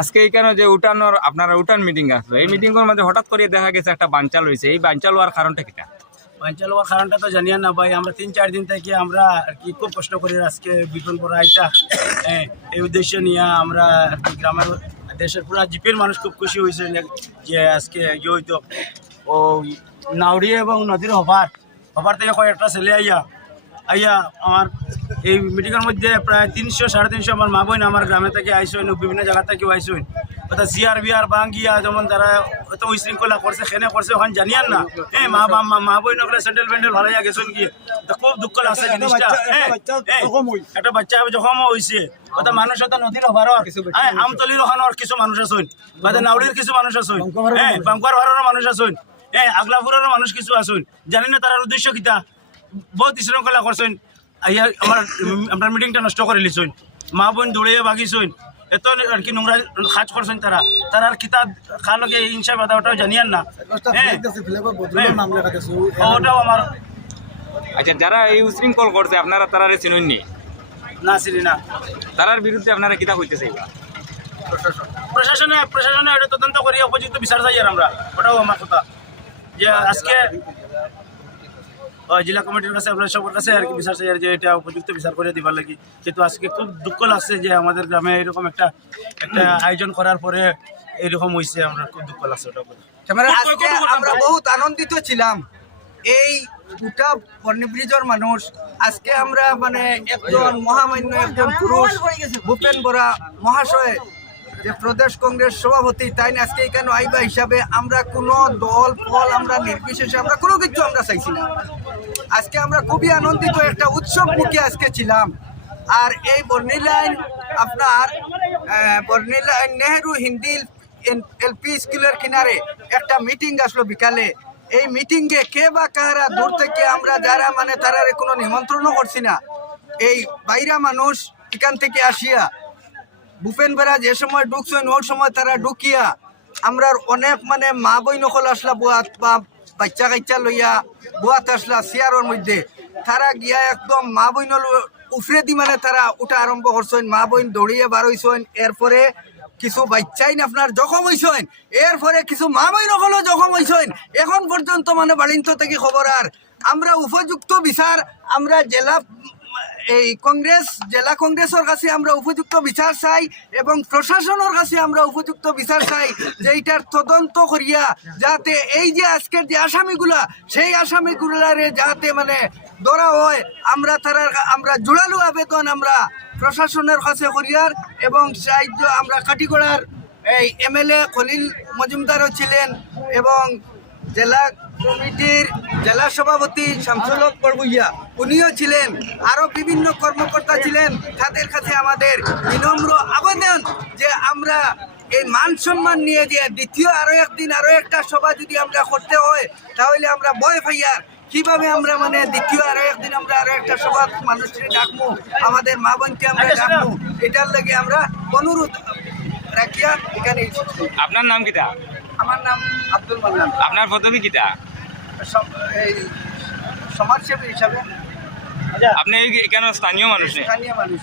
আজকে এইখানে যে উঠানোর আপনারা উঠান মিটিং আসলো, এই মিটিং এর মধ্যে হঠাৎ করে দেখা গেছে একটা বানচাল হয়েছে। এই বানচাল হওয়ার কারণটা কিটা? বানচাল হওয়ার কারণটা তো জানিয়া না ভাই, আমরা 3-4 দিন থেকে আমরা আর কি খুব কষ্ট করি আজকে বিপিন পড়া এটা এই উদ্দেশ্য নিয়ে আমরা আর কি গ্রামের দেশের পুরা জিপির মানুষ খুব খুশি হয়েছে যে আজকে ইয়ে হইতো ও নাউরি এবং নদীর হবার থেকে কয়েকটা ছেলে আইয়া আমার এই মিটিংয়ের মধ্যে প্রায় 300-350 আমার মা বোন আমার গ্রামে থেকে আইসেন, বিভিন্ন জায়গা থেকেও আইসেন। অর্থাৎ সিআর বিআর বাঙ্গিয়া যেমন তারা অত উশৃঙ্খলা করছে, খেনে করছে ওখানে জানিয়ান না। মা বোন ওগুলো স্যান্ডেল ফ্যান্ডেল ভালাইয়া গেছেন কি, খুব দুঃখ লাগছে জিনিসটা। একটা বাচ্চা যখন হয়েছে অর্থাৎ মানুষ অর্থাৎ নদীর হবারর আমতলির ওখানোর কিছু মানুষ আছেন, বাদে নাউরির কিছু মানুষ আছেন, বাঙ্কুয়ার ভাড়ারও মানুষ আছেন, আগলাপুরেরও মানুষ কিছু আছেন। জানি না তার উদ্দেশ্য কিতা, বহুত বিশৃঙ্খলা করছেন। আপনার মিটিংটা নষ্ট করে লিছেন, মা বোন দৌড়িয়ে ভাগিছেন, এত আর কি নোংরা কাজ করছেন তারা আর কিতাব খালকে হিংসা বাধা ওটাও জানিয়ান না। ওটাও আমার আচ্ছা, যারা এই উশৃঙ্খল করছে আপনারা তারা চিনুননি না চিনি না। তারার বিরুদ্ধে আপনারা কিতা হইতেছে? এবার প্রশাসনে এটা তদন্ত করিয়া উপযুক্ত বিচার চাই। আর আমরা ওটাও আমার কথা যে আজকে জেলা কমিটির কাছে আমরা সবার কাছে আর কি বিচার চাই যে এটা উপযুক্ত বিচার করে দিবার লাগি। কিন্তু আজকে খুব দুঃখ লাগছে যে আমাদের গ্রামে এরকম একটা আয়োজন করার পরে এরকম হয়েছে। আমরা খুব দুঃখ লাগছে ওটা। আজকে আমরা বহুত আনন্দিত ছিলাম। এই গোটা বর্ণিব্রিজের মানুষ আজকে আমরা মানে একজন মহামান্য একজন পুরুষ ভূপেন বরা মহাশয় যে প্রদেশ কংগ্রেস সভাপতি, তাই না আজকে এখানে আইবা হিসাবে আমরা কোনো দল ফল আমরা নির্বিশেষে আমরা কোনো কিছু আমরা চাইছি না। আজকে আমরা খুবই আনন্দিত, একটা উৎসব মুখে আজকে ছিলাম। আর এই বর্ণিলাইন আপনার বর্ণিলাইন নেহেরু হিন্দি এলপি স্কুলের কিনারে একটা মিটিং আসলো বিকালে। এই মিটিংয়ে কে বা কারা দূর থেকে আমরা যারা মানে তারা কোনো নিমন্ত্রণও করছি না, এই বাইরা মানুষ এখান থেকে আসিয়া ভূপেন বেড়া যে সময় ঢুকছেন ওই সময় তারা ঢুকিয়া আমরা অনেক মানে মা বই নকল আসলা বুয়াত বা বাচ্চা কাচ্চা লইয়া বুয়াত আসলা চেয়ারের মধ্যে তারা গিয়া একদম মা বইন উফরে দি মানে তারা উঠা আরম্ভ করছেন। মা বইন দৌড়িয়ে বার হইছেন, এরপরে কিছু বাচ্চাইন আপনার জখম হইছেন, এরপরে কিছু মা বই নকলও জখম হইছেন। এখন পর্যন্ত মানে বাড়িন্ত থেকে খবর আর আমরা উপযুক্ত বিচার আমরা জেলা কংগ্রেসের কাছে আমরা উপযুক্ত বিচার চাই এবং প্রশাসনের কাছে আমরা উপযুক্ত বিচার চাই যে এইটার তদন্ত করিয়া যাতে এই যে আজকের যে আসামিগুলা সেই আসামিগুলারে যাতে মানে ধরা হয়। আমরা জোরালো আবেদন আমরা প্রশাসনের কাছে করিয়ার এবং সাহায্য আমরা কাটিগড়ার এই এমএলএ খলিল মজুমদারও ছিলেন এবং জেলা কমিটির জেলা সভাপতি শামসুল হক বড়ভূইয়া উনিও ছিলেন, আরও বিভিন্ন কর্মকর্তা ছিলেন। তাদের কাছে আমাদের বিনম্র আবেদন যে আমরা এই মান সম্মান নিয়ে যে দ্বিতীয় আরও একদিন আরও একটা সভা যদি আমরা করতে হয় তাহলে আমরা ভয় পাইয়ার কিভাবে আমরা মানে দ্বিতীয় আরও একদিন আমরা আরও একটা সভা মানুষকে ডাকবো, আমাদের মা বোনকে আমরা ডাকবো। এটার লাগে আমরা অনুরোধ রাখিয়া এখানে। আপনার নাম কিটা? আমার নাম আব্দুল মান্নান। আপনার পদবী কিটা? এই সমাজসেবী হিসাবে। আপনি কেন স্থানীয় মানুষ? স্থানীয় মানুষ।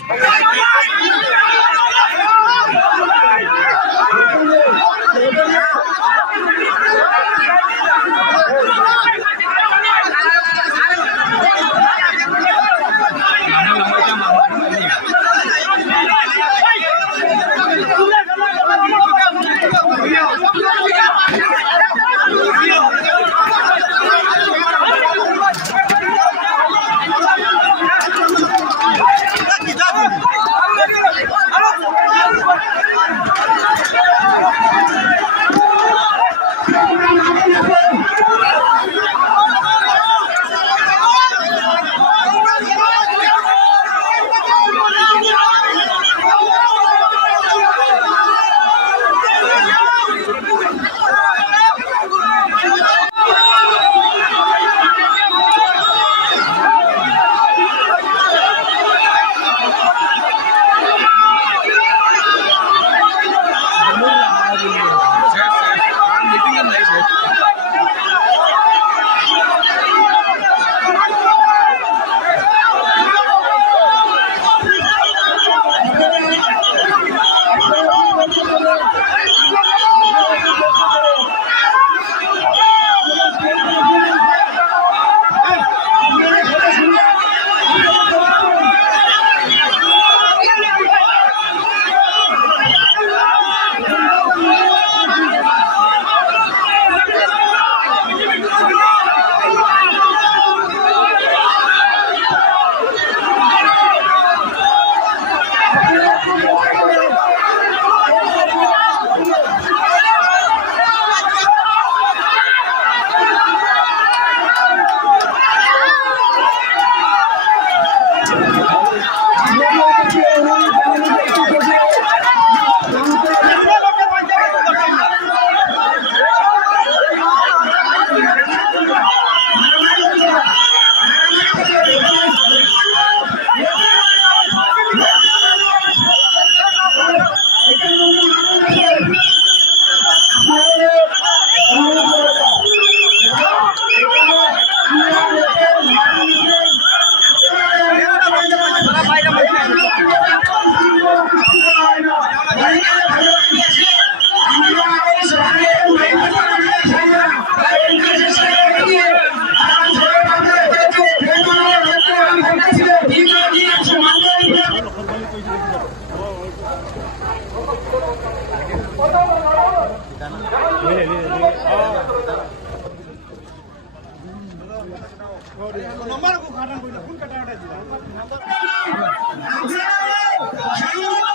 নম্বর